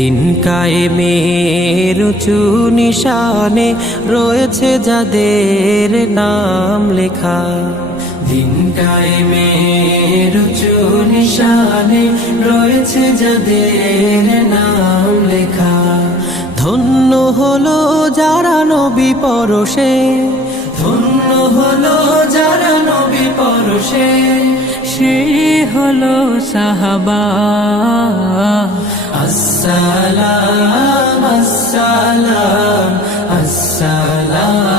দিন কায়েমের উঁচু নিশানে রয়েছে যাদের নাম লেখা। দিন কায়েমের উঁচু নিশানে রয়েছে যাদের নাম লেখা। ধন্য হলো যারা নবী পরশে, ধন্য হলো যারা নবী পরশে, সে হলো সাহাবা। আসসালাম আসসালাম আসসালাম